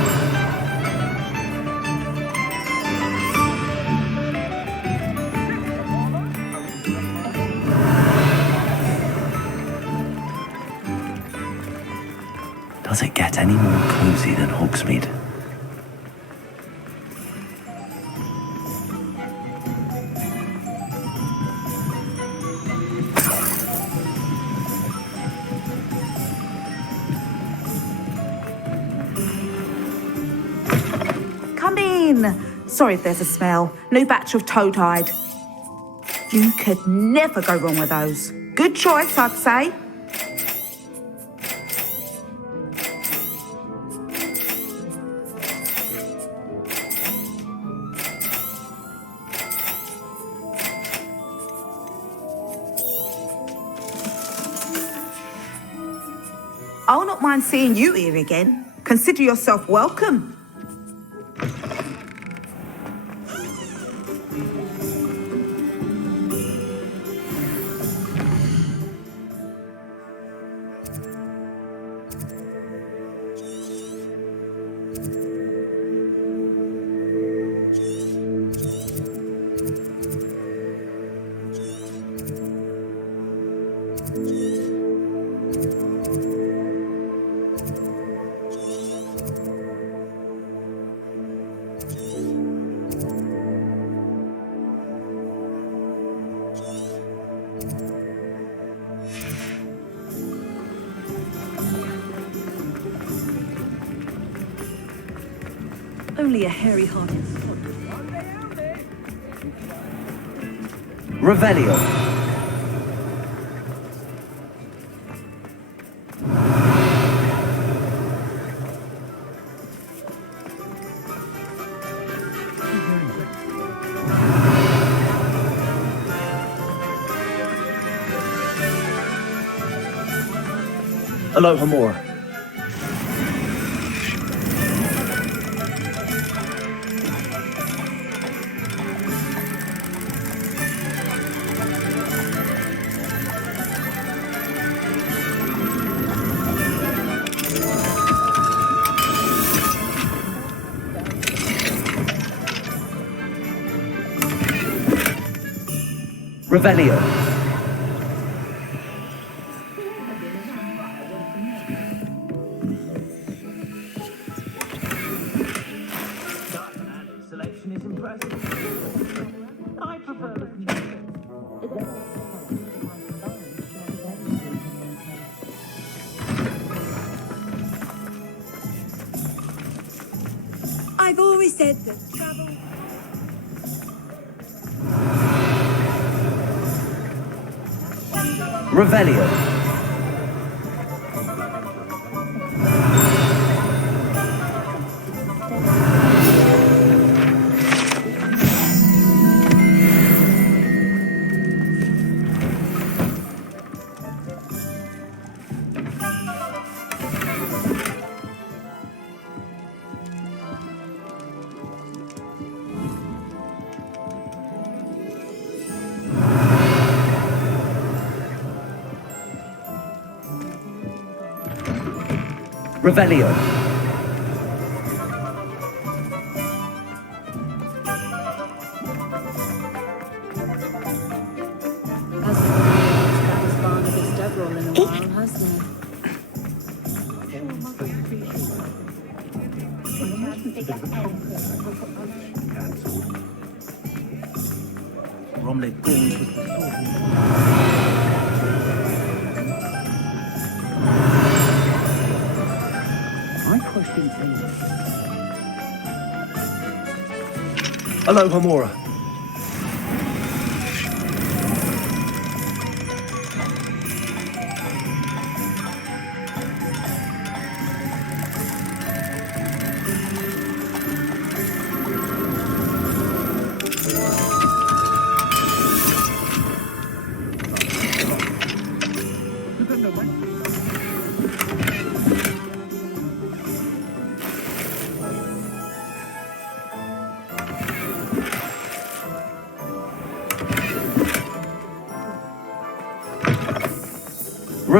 Does it get any more cozy than Hogsmeade? Come in. Sorry if there's a smell. New batch of toe-tied. You could never go wrong with those. Good choice, I'd say. I'll not mind seeing you here again. Consider yourself welcome. Only a hairy-hearted. Revelio. Aloha Mora. Revelio. Selection is impressive. I prefer I've always said that travel... Revelio. Revelio. Romley Gaunt was the Aloha Mora.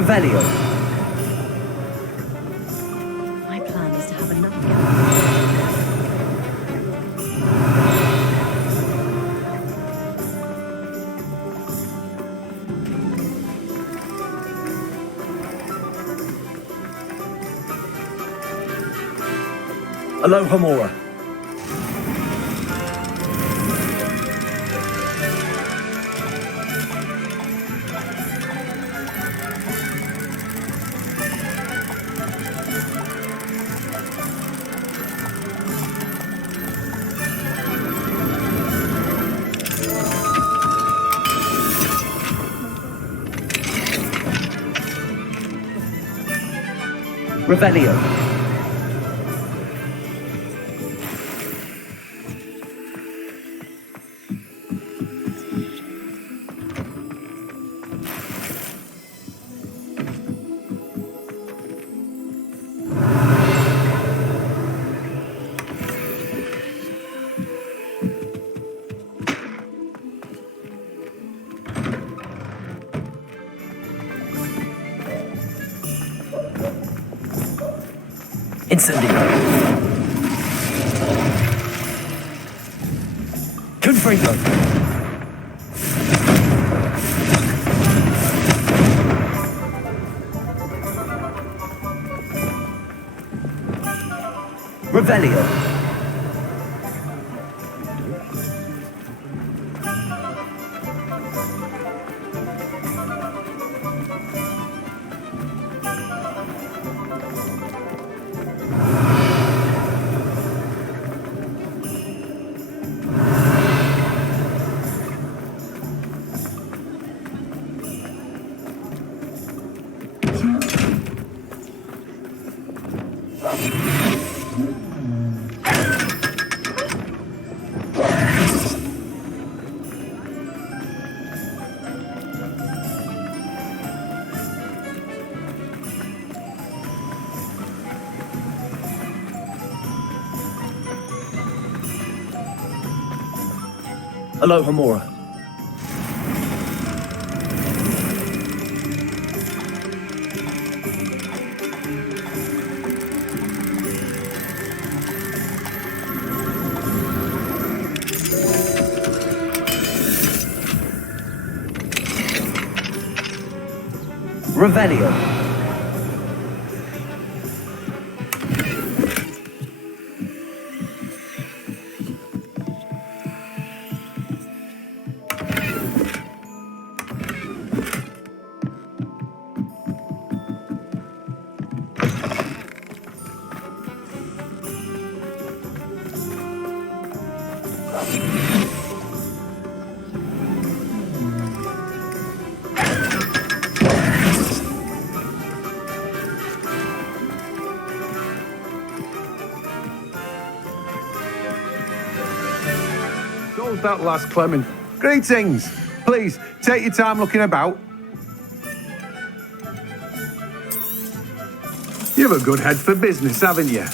Revelio. My plan is to have enough Aloha Mora. Revelio. Incendio. Confringo. Revelio. Aloha Mora. Revelio. Sold that last Clement. Greetings. Please, take your time looking about. You have a good head for business, haven't you?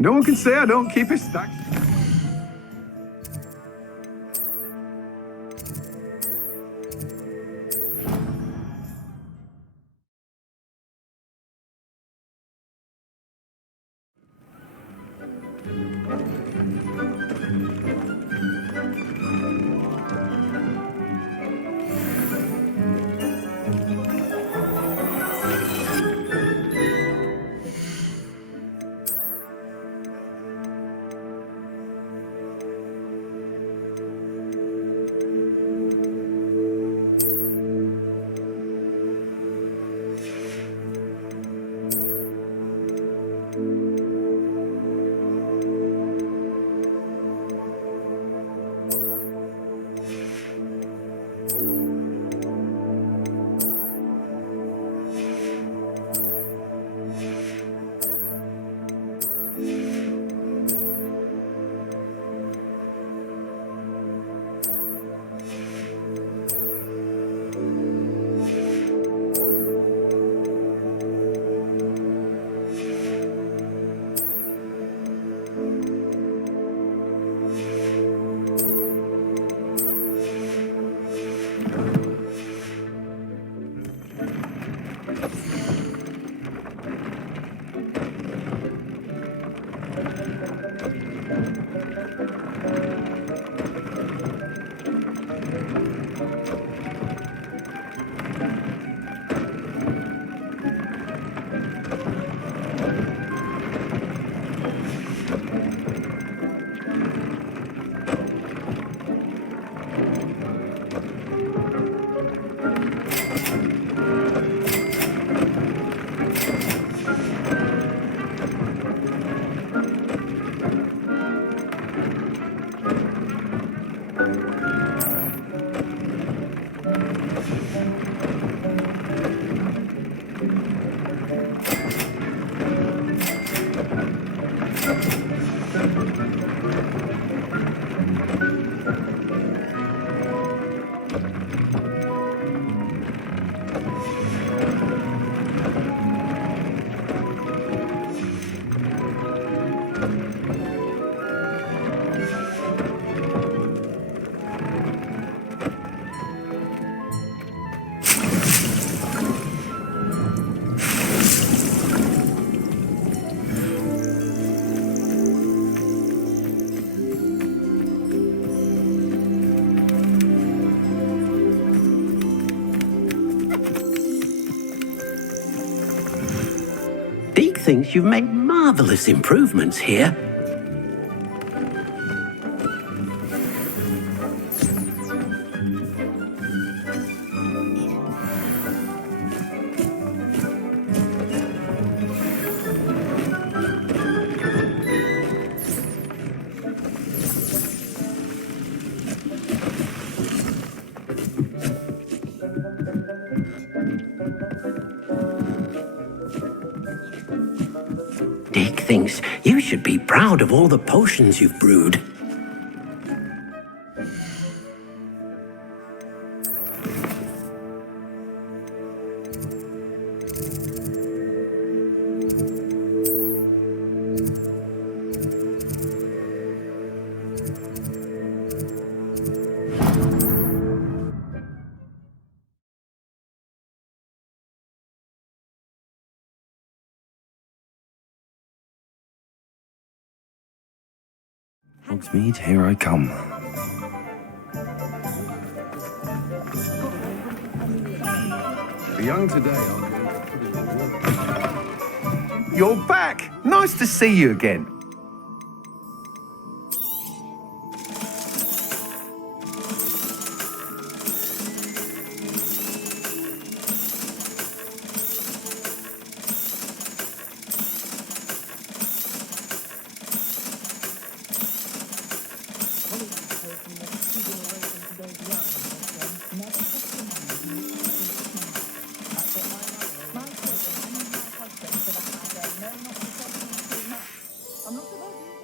No one can say I don't keep it stacked. thinks you've made marvelous improvements here. Dick thinks you should be proud of all the potions you've brewed. Hogsmeade, here I come. The young today are... You're back! Nice to see you again.